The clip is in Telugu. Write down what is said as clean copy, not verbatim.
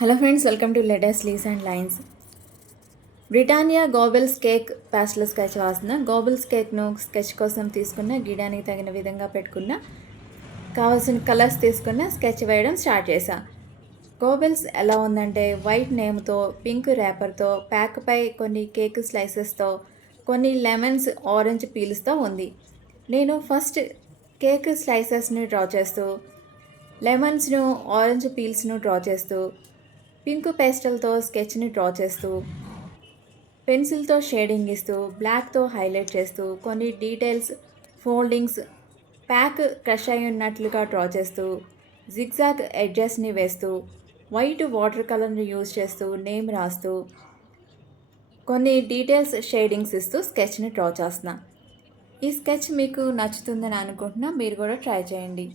Hello friends, welcome to latest leaves and lines. Britannia Gobbles cake pastel sketch వాసిన గోబెల్స్ కేక్ను స్కెచ్ కోసం తీసుకున్న, గీయడానికి తగిన విధంగా పెట్టుకున్న, కావాల్సిన కలర్స్ తీసుకున్న, స్కెచ్ వేయడం స్టార్ట్ చేశా. గోబెల్స్ ఎలా ఉందంటే వైట్ నేమ్తో, పింక్ ర్యాపర్తో, ప్యాక్పై కొన్ని కేక్ స్లైసెస్తో, కొన్ని లెమన్స్, ఆరెంజ్ పీల్స్తో ఉంది. నేను ఫస్ట్ కేక్ స్లైసెస్ని డ్రా చేస్తూ, లెమన్స్ను, ఆరెంజ్ పీల్స్ను డ్రా చేస్తూ, పింక్ పేస్టల్తో స్కెచ్ని డ్రా చేస్తూ, పెన్సిల్తో షేడింగ్ ఇస్తూ, బ్లాక్తో హైలైట్ చేస్తూ, కొన్ని డీటెయిల్స్, ఫోల్డింగ్స్, ప్యాక్ క్రష్ అయి ఉన్నట్లుగా డ్రా చేస్తూ, జిగ్జాగ్ ఎడ్జెస్ని వేస్తూ, వైట్ వాటర్ కలర్ని యూజ్ చేస్తూ, నేమ్ రాస్తూ, కొన్ని డీటెయిల్స్ షేడింగ్స్ ఇస్తూ స్కెచ్ని డ్రా చేస్తున్నా. ఈ స్కెచ్ మీకు నచ్చుతుందని అనుకుంటున్నా. మీరు కూడా ట్రై చేయండి.